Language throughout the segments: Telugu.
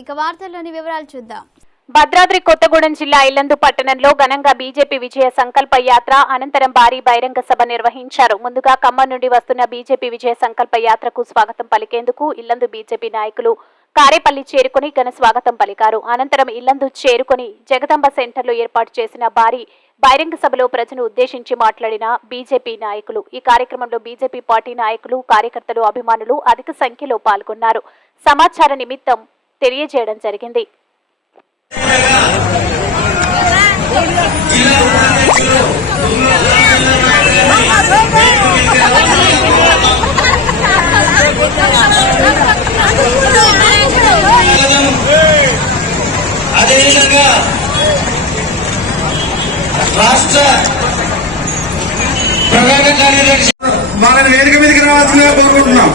ఇక వార్తల్లోని వివరాలు చూద్దాం. భద్రాద్రి కొత్తగూడెం జిల్లా ఇల్లందు పట్టణంలో ఘనంగా బీజేపీ విజయ సంకల్ప యాత్ర అనంతరం భారీ బహిరంగ సభ నిర్వహించారు. ముందుగా ఖమ్మం నుండి వస్తున్న బీజేపీ విజయ సంకల్ప యాత్రకు స్వాగతం పలికేందుకు ఇల్లందు బీజేపీ నాయకులు కారేపల్లి చేరుకుని ఘన స్వాగతం పలికారు. అనంతరం ఇల్లందు చేరుకుని జగదంబ సెంటర్లో ఏర్పాటు చేసిన భారీ బహిరంగ సభలో ప్రజలను ఉద్దేశించి మాట్లాడిన బీజేపీ నాయకులు. ఈ కార్యక్రమంలో బీజేపీ పార్టీ నాయకులు, కార్యకర్తలు, అభిమానులు అధిక సంఖ్యలో పాల్గొన్నారు. సమాచార నిమిత్తం తెలియజేయడం జరిగింది. అదేవిధంగా రాష్ట్ర ప్రధాన కార్యదర్శి వాళ్ళని వేదిక మీదకి రావాల్సిందిగా కోరుకుంటున్నాం.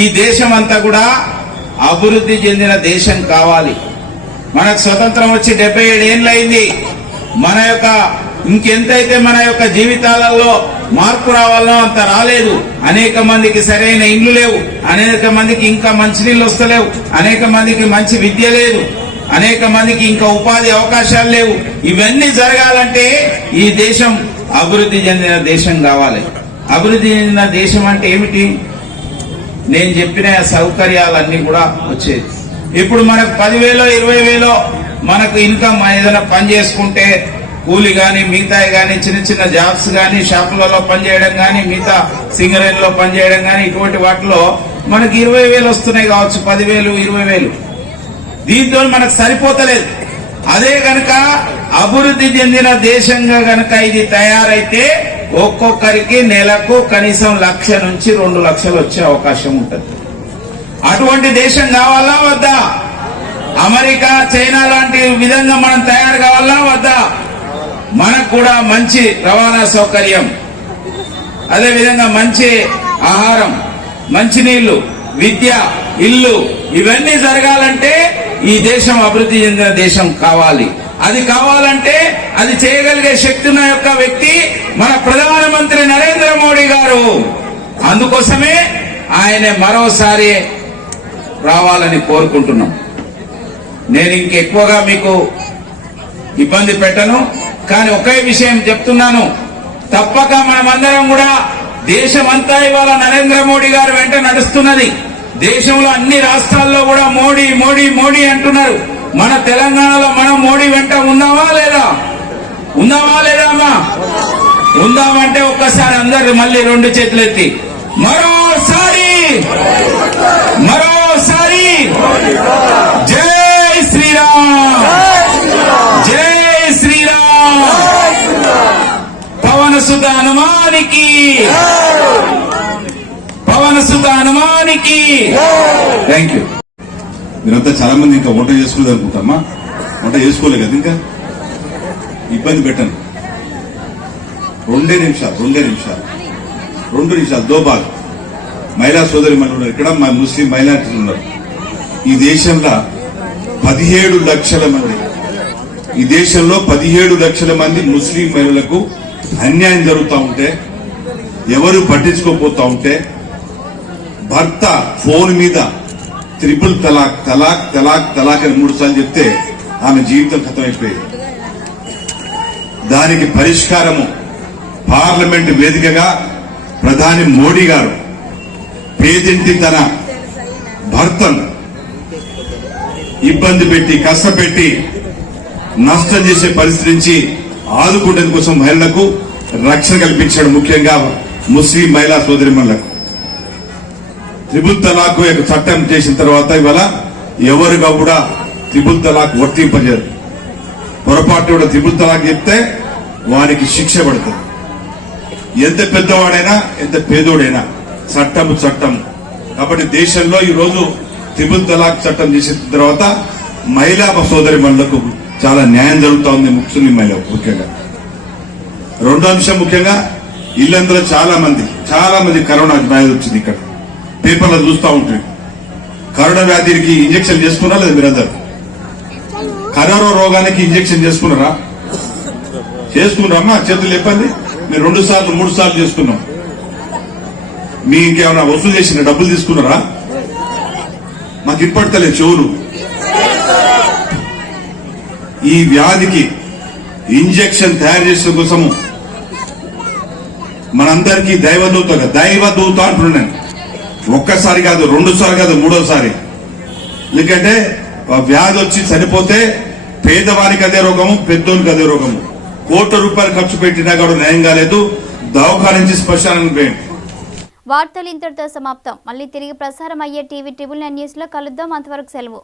ఈ దేశం అంతా కూడా అభివృద్ధి చెందిన దేశం కావాలి. మనకు స్వతంత్రం వచ్చి 77 ఏళ్ళు అయింది. మన యొక్క ఇంకెంతైతే మన యొక్క జీవితాలలో మార్పు రావాలో అంత రాలేదు. అనేక మందికి సరైన ఇండ్లు లేవు, అనేక మందికి ఇంకా మంచినీళ్ళు వస్తలేవు, అనేక మందికి మంచి విద్య లేదు, అనేక మందికి ఇంకా ఉపాధి అవకాశాలు లేవు. ఇవన్నీ జరగాలంటే ఈ దేశం అభివృద్ధి చెందిన దేశం కావాలి. అభివృద్ధి చెందిన దేశం అంటే ఏమిటి? నేను చెప్పిన సౌకర్యాలన్నీ కూడా వచ్చేది. ఇప్పుడు మనకు 10,000 20,000 మనకు ఇన్కమ్ ఏదైనా పని చేసుకుంటే కూలి గాని, మిగతాయి గాని, చిన్న చిన్న జాబ్స్ గాని, షాపులలో పనిచేయడం గాని, మిగతా సింగరేణిలో పనిచేయడం గాని, ఇటువంటి వాటిలో మనకి 20,000 వస్తున్నాయి కావచ్చు, 10,000 20,000. దీంతో మనకు సరిపోతలేదు. అదే గనక అభివృద్ధి చెందిన దేశంగా గనక ఇది తయారైతే ఒక్కొక్కరికి నెలకు కనీసం 1,00,000 నుంచి 2 లక్షలు వచ్చే అవకాశం ఉంటుంది. అటువంటి దేశం కావాలా వద్దా? అమెరికా, చైనా లాంటి విధంగా మనం తయారు కావాలా వద్దా? మనకు కూడా మంచి రవాణా సౌకర్యం, అదేవిధంగా మంచి ఆహారం, మంచినీళ్లు, విద్య, ఇల్లు ఇవన్నీ జరగాలంటే ఈ దేశం అభివృద్ధి చెందిన దేశం కావాలి. అది కావాలంటే అది చేయగలిగే శక్తి ఉన్న యొక్క వ్యక్తి మన ప్రధానమంత్రి నరేంద్ర మోడీ గారు. అందుకోసమే ఆయన మరోసారి రావాలని కోరుకుంటున్నాం. నేను ఇంకెక్కువగా మీకు ఇబ్బంది పెట్టను, కానీ ఒకే విషయం చెప్తున్నాను. తప్పక మనమందరం కూడా దేశమంతా ఇవాళ నరేంద్ర మోడీ గారు వెంట నడుస్తున్నది. దేశంలో అన్ని రాష్ట్రాల్లో కూడా మోడీ మోడీ మోడీ అంటున్నారు. మన తెలంగాణలో మనం మోడీ వెంట ఉన్నావా లేదా? ఉందామా లేదా అమ్మా? ఉందామంటే ఒక్కసారి అందరు మళ్ళీ 2 చేతులు ఎత్తి మరోసారి మరోసారి జై శ్రీరామ్, జై శ్రీరామ్, పవన సుత హనుమానికి, పవన సుత హనుమానికి. Thank you. మీరంతా చాలా మంది ఇంకా వంట చేసుకోలేదు అనుకుంటామా? వంట చేసుకోలే కదా, ఇంకా ఇబ్బంది పెట్టను. 2 నిమిషాలు దోబాగ్ మహిళా సోదరి మనులు ఉన్నారు ఇక్కడ, మా ముస్లిం మైనారిటీలు ఉన్నారు. ఈ దేశంలో 17 లక్షల మంది, ఈ దేశంలో 17 లక్షల మంది ముస్లిం మహిళలకు అన్యాయం జరుగుతూ ఉంటే, ఎవరు పట్టించుకోపోతా ఉంటే, భర్త ఫోన్ మీద ట్రిపుల్ తలాక్ తలాక్ తలాక్ తలాక్ అని 3 సార్లు చెప్తే ఆమె జీవితం ఖతమైపోయేది. దానికి పరిష్కారము పార్లమెంట్ వేదికగా ప్రధాని మోడీ గారు పేదింటి తన భర్తను ఇబ్బంది పెట్టి, కష్టపెట్టి, నష్టం చేసే పరిస్థితి నుంచి ఆదుకునే కోసం మహిళలకు రక్షణ కల్పించాడు. ముఖ్యంగా ముస్లిం మహిళా సోదరిమణులకు త్రిపుల్ తలాక్ యొక్క చట్టం చేసిన తర్వాత ఇవాళ ఎవరుగా కూడా త్రిపుల్ తలాక్ వర్తింపజేయరు. పొరపాటు కూడా త్రిపుల్ తలాక్ చెప్తే వారికి శిక్ష పడుతుంది. ఎంత పెద్దవాడైనా, ఎంత పేదోడైనా చట్టము చట్టం. కాబట్టి దేశంలో ఈ రోజు త్రిపుల్ తలాక్ చట్టం చేసిన తర్వాత మహిళా సోదరిమణులకు చాలా న్యాయం జరుగుతూ ఉంది. ముస్లిం మహిళలకు ముఖ్యంగా. 2వ అంశం, ముఖ్యంగా ఇల్లందులో చాలా మంది కరోనా వ్యాధి వచ్చింది. ఇక్కడ పేపర్లో చూస్తూ ఉంటుంది. కరోనా వ్యాధికి ఇంజక్షన్ చేసుకున్నారా లేదా? మీరందరూ కరోనా రోగానికి ఇంజక్షన్ చేసుకున్నారా? చేసుకున్నారమ్మా? చేతులు చెప్పండి. మీరు 2 సార్లు 3 సార్లు చేసుకున్నాం. మీ ఇంకేమైనా వసూలు చేసిన డబ్బులు తీసుకున్నారా? మాకు ఇప్పటికలేదు చెవులు. ఈ వ్యాధికి ఇంజెక్షన్ తయారు చేసే కోసము మనందరికీ దైవదూత అంటున్నాను. ఒక్కసారి కాదు, రెండోసారి కాదు, మూడోసారి. ఎందుకంటే వ్యాధి వచ్చి చనిపోతే పేదవానికి అదే రోగము, పెద్దోనికి అదే రోగము. ₹1,00,00,000 ఖర్చు పెట్టినా కూడా నయం కాలేదు. దవాఖాన నుంచి శ్మశానానికి పోయింది. వార్తలు ఇంతటితో సమాప్తం. మళ్ళీ తిరిగి ప్రసారం అయ్యే టీవీ 999 న్యూస్ లో కలుద్దాం. అంతవరకు సెలవు.